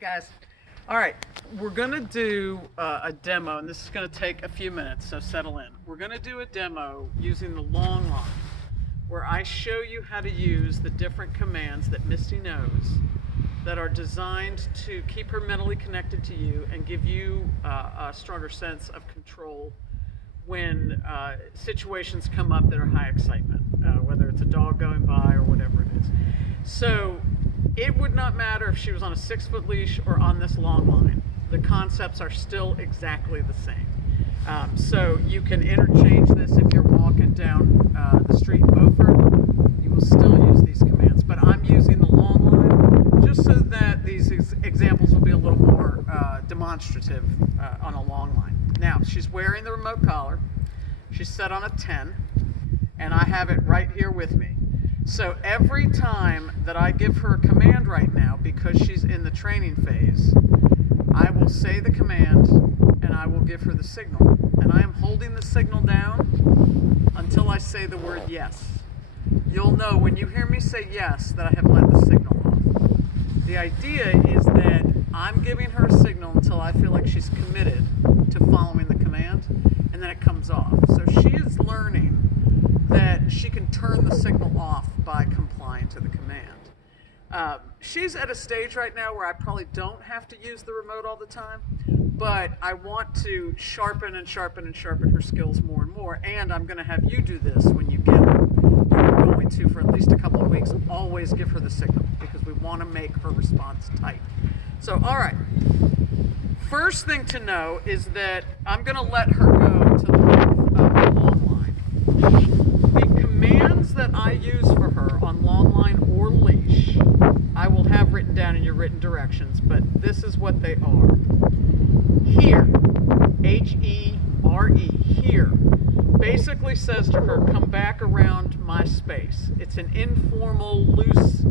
Hey guys. All right, we're gonna do a demo, and this is gonna take a few minutes, so settle in. We're gonna do a demo using the long line, where I show you how to use the different commands that Misty knows that are designed to keep her mentally connected to you and give you a stronger sense of control when situations come up that are high excitement, whether it's a dog going by or whatever it is. So it would not matter if she was on a 6-foot leash or on this long line. The concepts are still exactly the same. So you can interchange this if you're walking down the street in Beaufort. You will still use these commands, but I'm using the long line just so that these examples will be a little more demonstrative on a long line. Now, she's wearing the remote collar. She's set on a 10, and I have it right here with me. So every time that I give her a command right now, because she's in the training phase, I will say the command and I will give her the signal. And I am holding the signal down until I say the word yes. You'll know when you hear me say yes that I have let the signal off. The idea is that I'm giving her a signal until I feel like she's committed to following the command, and then it comes off. So she is learning that she can turn the signal off by complying to the command. She's at a stage right now where I probably don't have to use the remote all the time, but I want to sharpen and sharpen and sharpen her skills more and more, and I'm going to have you do this when you get her. You're going to, for at least a couple of weeks, always give her the signal, because we want to make her response tight. So, all right. First thing to know is that I'm going to let her go to the length of the long line. The commands that I use for her on long line or leash, I will have written down in your written directions, but this is what they are. Here, H-E-R-E, here, basically says to her, come back around my space. It's an informal, loose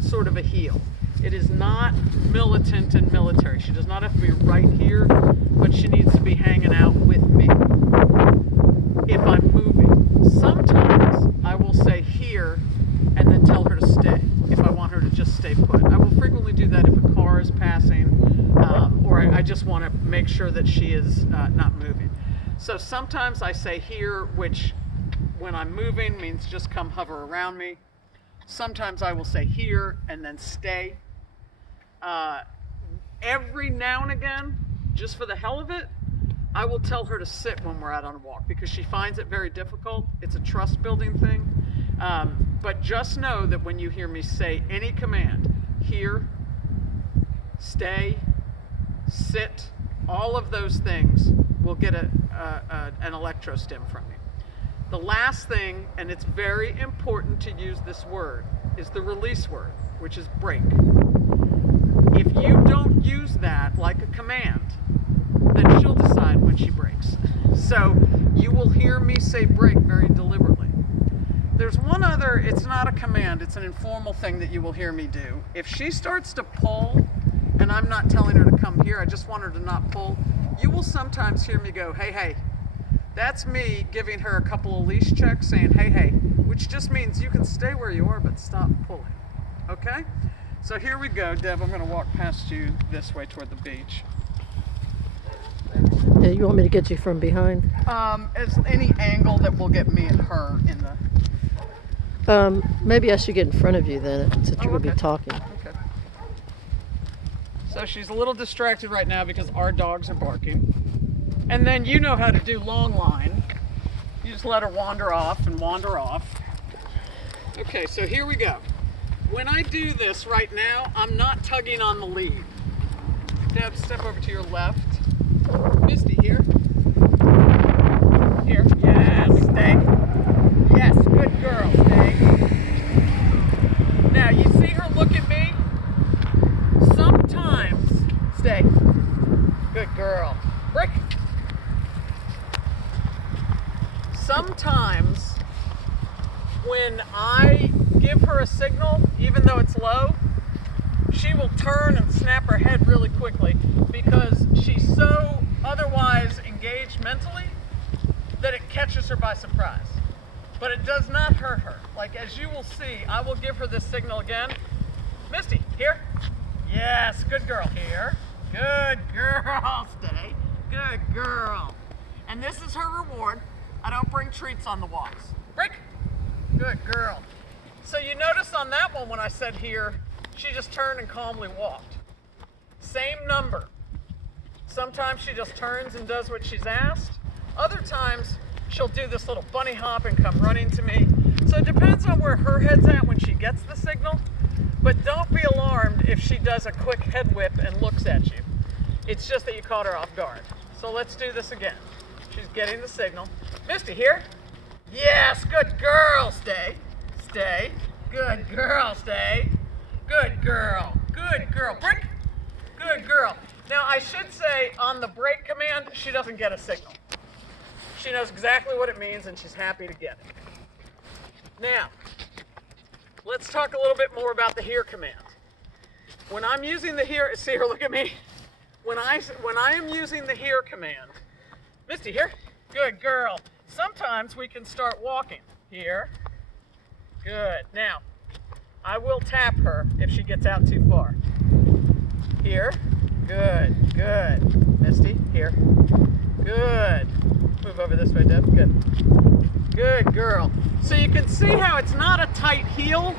sort of a heel. It is not militant and military. She does not have to be right here, but she needs to be hanging out with me if I'm moving. Sometimes I will say here and then tell her to stay if I want her to just stay put. I will frequently do that if a car is passing or I just want to make sure that she is not moving. So sometimes I say here, which when I'm moving means just come hover around me. Sometimes I will say here and then stay. Every now and again, just for the hell of it, I will tell her to sit when we're out on a walk because she finds it very difficult. It's a trust building thing. But just know that when you hear me say any command, here, stay, sit, all of those things will get an electro stim from me. The last thing, and it's very important to use this word, is the release word, which is break. If you don't use that like a command, then she'll decide when she breaks. So you will hear me say break very deliberately. There's one other, it's not a command, it's an informal thing that you will hear me do. If she starts to pull, and I'm not telling her to come here, I just want her to not pull, you will sometimes hear me go, hey, hey. That's me giving her a couple of leash checks saying, hey, hey, which just means you can stay where you are, but stop pulling, okay? So here we go, Deb, I'm gonna walk past you this way toward the beach. Yeah, you want me to get you from behind? As any angle that will get me and her in the... Maybe I should get in front of you then, since you're okay. gonna be talking. Okay. So she's a little distracted right now because our dogs are barking. And then you know how to do long line. You just let her wander off and wander off. Okay, so here we go. When I do this right now, I'm not tugging on the lead. Deb, step over to your left. Misty, here. Here. Yes, stay. Yes, good girl, stay. Now, you see her look at me? Sometimes, stay. Good girl. Break. Sometimes when I give her a signal, even though it's low, she will turn and snap her head really quickly because she's so otherwise engaged mentally that it catches her by surprise. But it does not hurt her. Like, as you will see, I will give her this signal again. Misty, here. Yes, good girl. Here. Good girl. Stay. Good girl. And this is her reward. I don't bring treats on the walks. Break. Good girl. So you notice on that one when I said here, she just turned and calmly walked. Same number. Sometimes she just turns and does what she's asked. Other times she'll do this little bunny hop and come running to me. So it depends on where her head's at when she gets the signal. But don't be alarmed if she does a quick head whip and looks at you. It's just that you caught her off guard. So let's do this again. She's getting the signal. Misty, here. Yes, good girl. Stay. Stay. Good girl. Stay. Good girl. Good girl. Break. Good girl. Now I should say on the break command, she doesn't get a signal. She knows exactly what it means and she's happy to get it. Now, let's talk a little bit more about the here command. When I'm using the here, see her, look at me. When I am using the here command, Misty, here. Good girl. Sometimes we can start walking. Here. Good. Now, I will tap her if she gets out too far. Here. Good. Good. Misty, here. Good. Move over this way, Deb. Good. Good girl. So you can see how it's not a tight heel,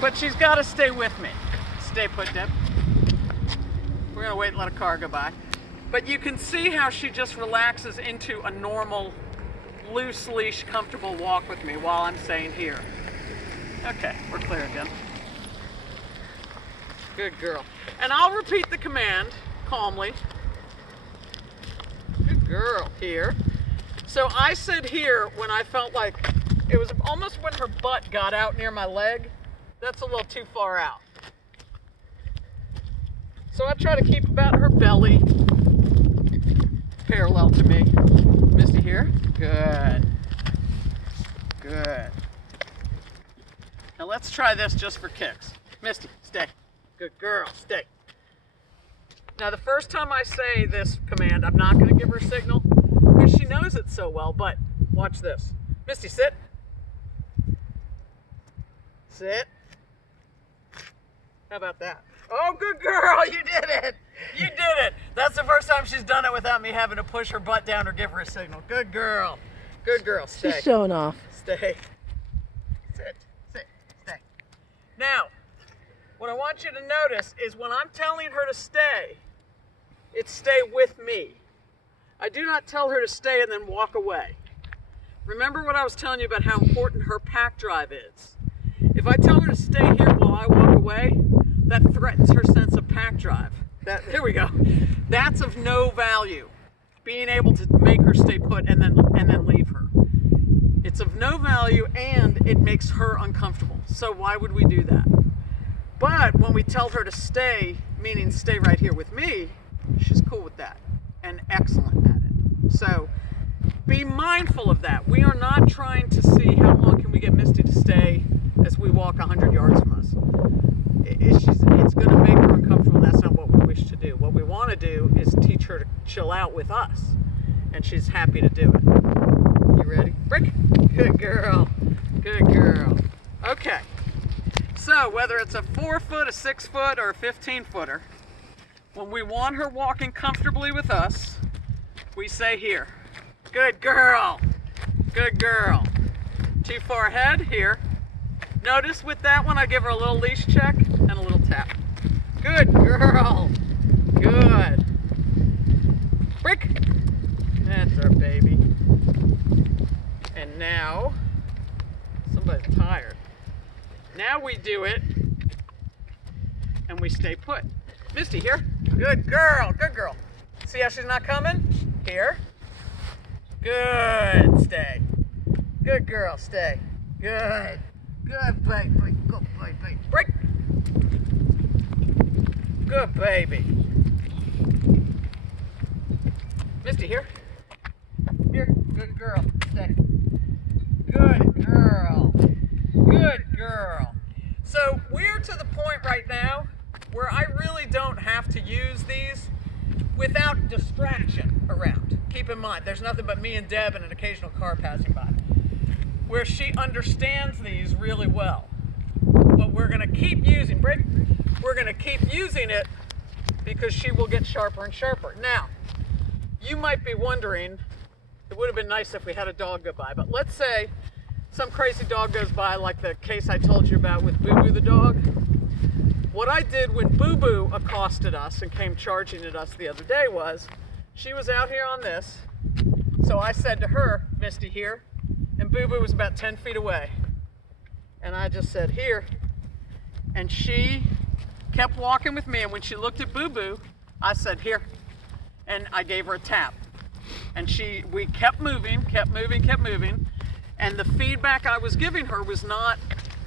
but she's got to stay with me. Stay put, Deb. We're going to wait and let a car go by. But you can see how she just relaxes into a normal, loose leash, comfortable walk with me while I'm saying here. Okay, we're clear again. Good girl. And I'll repeat the command calmly. Good girl. Here. So I said here when I felt like it was almost when her butt got out near my leg. That's a little too far out. So I try to keep about her belly parallel to me. Misty, here. Good. Good. Now let's try this just for kicks. Misty, stay. Good girl, stay. Now the first time I say this command, I'm not going to give her a signal because she knows it so well, but watch this. Misty, sit. Sit. How about that? Oh, good girl, you did it. You did it. That's the first time she's done it without me having to push her butt down or give her a signal. Good girl. Good girl, stay. She's showing off. Stay. Sit. Sit. Stay. Now, what I want you to notice is when I'm telling her to stay, it's stay with me. I do not tell her to stay and then walk away. Remember what I was telling you about how important her pack drive is. If I tell her to stay here while I walk away, that threatens her sense of pack drive. Here we go. That's of no value. Being able to make her stay put and then leave her. It's of no value and it makes her uncomfortable. So why would we do that? But when we tell her to stay, meaning stay right here with me, she's cool with that and excellent at it. So be mindful of that. We are not trying to see how long can we get Misty to stay as we walk 100 yards from us. It's going to make her uncomfortable. That's not what we wish to do. What we want to do is teach her to chill out with us, and she's happy to do it. You ready? Break. Good girl. Good girl. Okay. So whether it's a 4-foot, a 6-foot, or a 15-footer, when we want her walking comfortably with us, we say here. Good girl. Good girl. Too far ahead, here. Notice with that one, I give her a little leash check and a little tap. Good girl. Good. Break. That's our baby. And now, somebody's tired. Now we do it, and we stay put. Misty, here. Good girl. Good girl. See how she's not coming? Here. Good. Stay. Good girl. Stay. Good. Good baby. Good baby. Break. Good baby. Misty, here. Here. Good girl. Stay. Good girl. Good girl. So we're to the point right now where I really don't have to use these without distraction around. Keep in mind, there's nothing but me and Deb and an occasional car passing by, where she understands these really well. But we're going to keep using, break, we're going to keep using it because she will get sharper and sharper. Now, you might be wondering, it would have been nice if we had a dog go by, but let's say some crazy dog goes by, like the case I told you about with Boo Boo the dog. What I did when Boo Boo accosted us and came charging at us the other day was, she was out here on this, so I said to her, Misty, here, and Boo Boo was about 10 feet away. And I just said, here, and she kept walking with me, and when she looked at Boo Boo, I said, here, and I gave her a tap. And we kept moving, and the feedback I was giving her was not,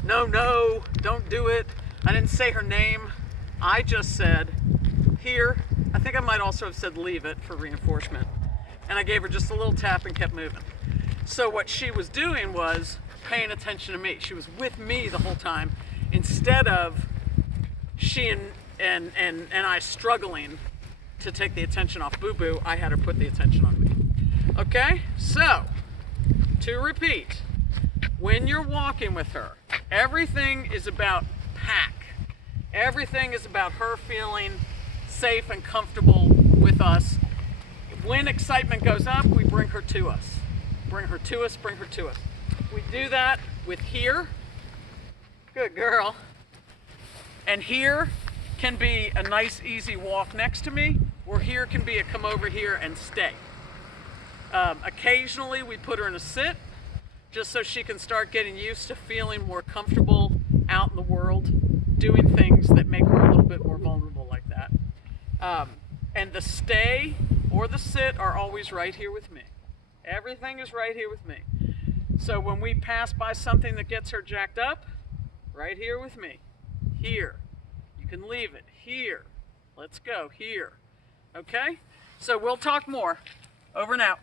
no, don't do it. I didn't say her name. I just said, here. I think I might also have said leave it for reinforcement. And I gave her just a little tap and kept moving. So what she was doing was paying attention to me. She was with me the whole time, instead of she and I struggling to take the attention off Boo Boo. I had her put the attention on me. Okay, so to repeat, when you're walking with her, everything is about pack. Everything is about her feeling safe and comfortable with us. When excitement goes up, we bring her to us. Bring her to us, bring her to us. We do that with here. Good girl. And here can be a nice, easy walk next to me, or here can be a come over here and stay. Occasionally we put her in a sit, just so she can start getting used to feeling more comfortable out in the world, doing things that make her a little bit more vulnerable like that. And the stay or the sit are always right here with me. Everything is right here with me. So when we pass by something that gets her jacked up, right here with me. Here. You can leave it. Here. Let's go. Here. Okay? So we'll talk more. Over and out.